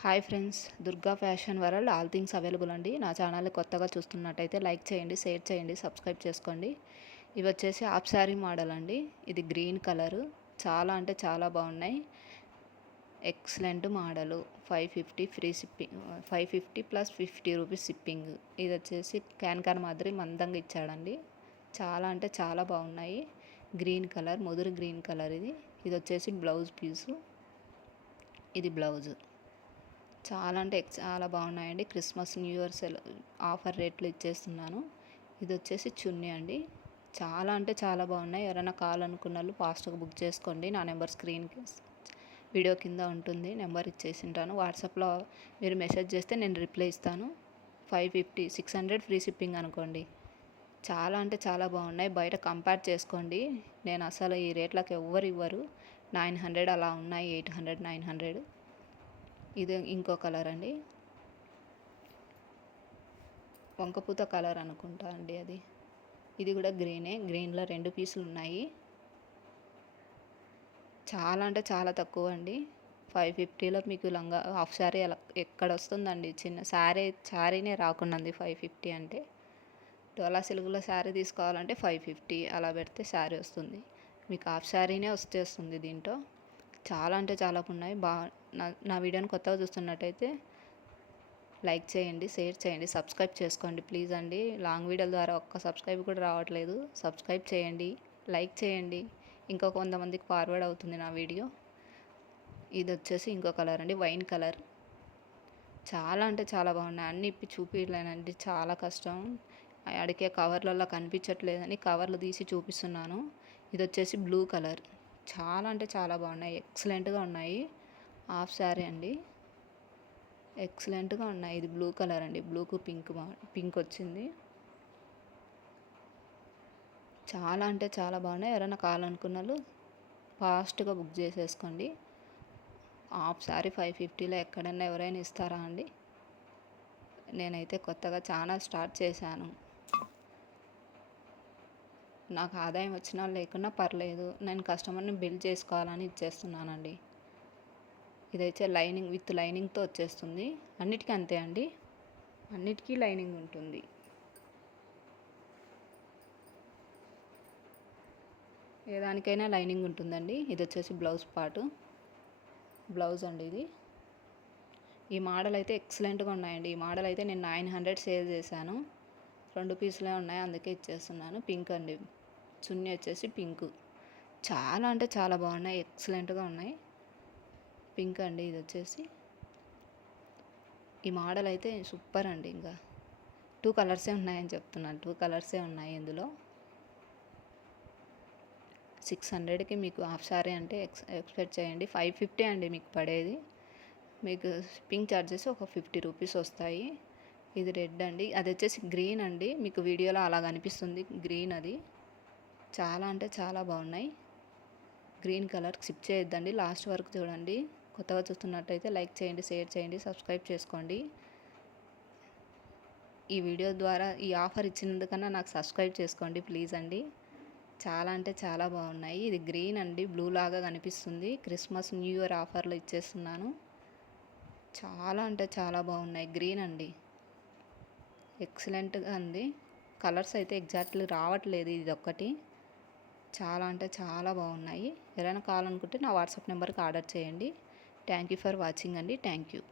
Hi friends Durga fashion world all things available అండి. నా channel కొత్తగా చూస్తున్నట్టయితే లైక్ చేయండి షేర్ చేయండి సబ్స్క్రైబ్ చేసుకోండి. ఇవి వచ్చేసి హాఫ్ శారీ మోడల్ అండి. ఇది గ్రీన్ కలరు. చాలా అంటే చాలా బాగున్నాయి. Excellent model. Five fifty free shipping five fifty plus fifty rupees shipping ఇది వచ్చేసి క్యాన్ మాదిరి మందంగా ఇచ్చాడండి. చాలా అంటే చాలా బాగున్నాయి. గ్రీన్ కలర్ ముదురు గ్రీన్ కలర్ ఇది. ఇది వచ్చేసి బ్లౌజ్ పీసు. ఇది బ్లౌజ్. చాలా అంటే చాలా బాగున్నాయండి. Christmas new year sale offer రేట్లు ఇచ్చేస్తున్నాను. ఇది వచ్చేసి చున్నీ అండి. చాలా అంటే చాలా బాగున్నాయి. ఎవరైనా కావాలనుకున్న వాళ్ళు ఫాస్ట్గా బుక్ చేసుకోండి. నా నెంబర్ స్క్రీన్కి వీడియో కింద ఉంటుంది. నెంబర్ ఇచ్చేసి ఉంటాను వాట్సాప్లో మీరు మెసేజ్ చేస్తే నేను రిప్లై ఇస్తాను. Five fifty six hundred free shipping అనుకోండి. చాలా అంటే చాలా బాగున్నాయి. బయట కంపేర్ చేసుకోండి. నేను అసలు ఈ రేట్లకు ఎవ్వరు ఇవ్వరు. నైన్ హండ్రెడ్ అలా ఉన్నాయి. Eight hundred nine hundred. ఇది ఇంకో కలర్ అండి. వంకపూత కలర్ అనుకుంటా అండి అది. ఇది కూడా గ్రీనే. గ్రీన్లో రెండు పీసులు ఉన్నాయి. చాలా అంటే చాలా తక్కువ అండి. ఫైవ్ ఫిఫ్టీలో మీకు లంగా హాఫ్ శారీ అలా ఎక్కడ వస్తుందండి? చిన్న శారీ శారీనే రాకుండాంది ఫైవ్ ఫిఫ్టీ అంటే. డోలా సిల్క్లో శారీ తీసుకోవాలంటే ఫైవ్ ఫిఫ్టీ అలా పెడితే శారీ వస్తుంది. మీకు హాఫ్ శారీనే వచ్చేస్తుంది దీంట్లో. చాలా అంటే చాలా ఉన్నాయి బాగా నా నా వీడియోని కొత్తగా చూస్తున్నట్టయితే లైక్ చేయండి షేర్ చేయండి సబ్స్క్రైబ్ చేసుకోండి ప్లీజ్ అండి. లాంగ్ వీడియోల ద్వారా ఒక్క సబ్స్క్రైబ్ కూడా రావట్లేదు. సబ్స్క్రైబ్ చేయండి లైక్ చేయండి. ఇంకా కొంతమందికి ఫార్వర్డ్ అవుతుంది నా వీడియో. ఇది వచ్చేసి ఇంకో కలర్ అండి వైన్ కలర్. చాలా అంటే చాలా బాగున్నాయి. అన్ని ఇప్పి చూపించలేనండి చాలా కష్టం. అడిగే కవర్లలో కనిపించట్లేదని కవర్లు తీసి చూపిస్తున్నాను. ఇది వచ్చేసి బ్లూ కలర్. చాలా అంటే చాలా బాగున్నాయి. ఎక్సలెంట్గా ఉన్నాయి. హాఫ్ శారీ అండి. ఎక్సలెంట్గా ఉన్నాయి. ఇది బ్లూ కలర్ అండి. బ్లూకు పింక్ పింక్ వచ్చింది. చాలా అంటే చాలా బాగున్నాయి. ఎవరైనా కావాలనుకున్న వాళ్ళు ఫాస్ట్గా బుక్ చేసేసుకోండి. హాఫ్ శారీ ఫైవ్ ఫిఫ్టీలో ఎక్కడన్నా ఎవరైనా ఇస్తారా అండి? నేనైతే కొత్తగా చాలా స్టార్ట్ చేశాను. నాకు ఆదాయం వచ్చినా లేకున్నా పర్లేదు నేను కస్టమర్ని బిల్ చేసుకోవాలని ఇచ్చేస్తున్నానండి. ఇదైతే లైనింగ్ విత్ లైనింగ్తో వచ్చేస్తుంది. అన్నిటికీ అంతే అండి. అన్నిటికీ లైనింగ్ ఉంటుంది. ఏ దానికైనా లైనింగ్ ఉంటుందండి. ఇది వచ్చేసి బ్లౌజ్ పార్ట్ బ్లౌజ్ అండి ఇది. ఈ మోడల్ అయితే ఎక్సలెంట్గా ఉన్నాయండి. ఈ మోడల్ అయితే నేను నైన్ హండ్రెడ్ సేల్ చేశాను. రెండు పీసులే ఉన్నాయి అందుకే ఇచ్చేస్తున్నాను. పింక్ అండి. చున్నీ వచ్చేసి పింక్. చాలా అంటే చాలా బాగున్నాయి ఎక్సలెంట్గా ఉన్నాయి. పింక్ అండి ఇది వచ్చేసి. ఈ మోడల్ అయితే సూపర్ అండి ఇంకా. టూ కలర్సే ఉన్నాయని చెప్తున్నాను. టూ కలర్సే ఉన్నాయి ఇందులో. సిక్స్ హండ్రెడ్కి మీకు హాఫ్ సారీ అంటే ఎక్స్ ఎక్స్పెక్ట్ చేయండి. ఫైవ్ ఫిఫ్టీ అండి మీకు పడేది. మీకు పింక్ చార్జెస్ ఒక ఫిఫ్టీ రూపీస్ వస్తాయి. ఇది రెడ్ అండి. అది వచ్చేసి గ్రీన్ అండి. మీకు వీడియోలో అలా కనిపిస్తుంది గ్రీన్ అది. చాలా అంటే చాలా బాగున్నాయి. గ్రీన్ కలర్ సిప్ చేయొద్దండి. లాస్ట్ వరకు చూడండి. కొత్తగా చూస్తున్నట్టయితే లైక్ చేయండి షేర్ చేయండి సబ్స్క్రైబ్ చేసుకోండి. ఈ వీడియో ద్వారా ఈ ఆఫర్ ఇచ్చినందుకన్నా నాకు సబ్స్క్రైబ్ చేసుకోండి ప్లీజ్ అండి. చాలా అంటే చాలా బాగున్నాయి. ఇది గ్రీన్ అండి. బ్లూ లాగా కనిపిస్తుంది. క్రిస్మస్ న్యూ ఇయర్ ఆఫర్లో ఇచ్చేస్తున్నాను. చాలా అంటే చాలా బాగున్నాయి. గ్రీన్ అండి. ఎక్సలెంట్గా ఉంది. కలర్స్ అయితే ఎగ్జాక్ట్లీ రావట్లేదు ఇది ఒక్కటి చాలా అంటే చాలా బాగున్నాయి. ఎవరైనా కావాలనుకుంటే నా వాట్సాప్ నెంబర్కి ఆర్డర్ చేయండి. థ్యాంక్ యూ ఫర్ వాచింగ్ అండి. Thank you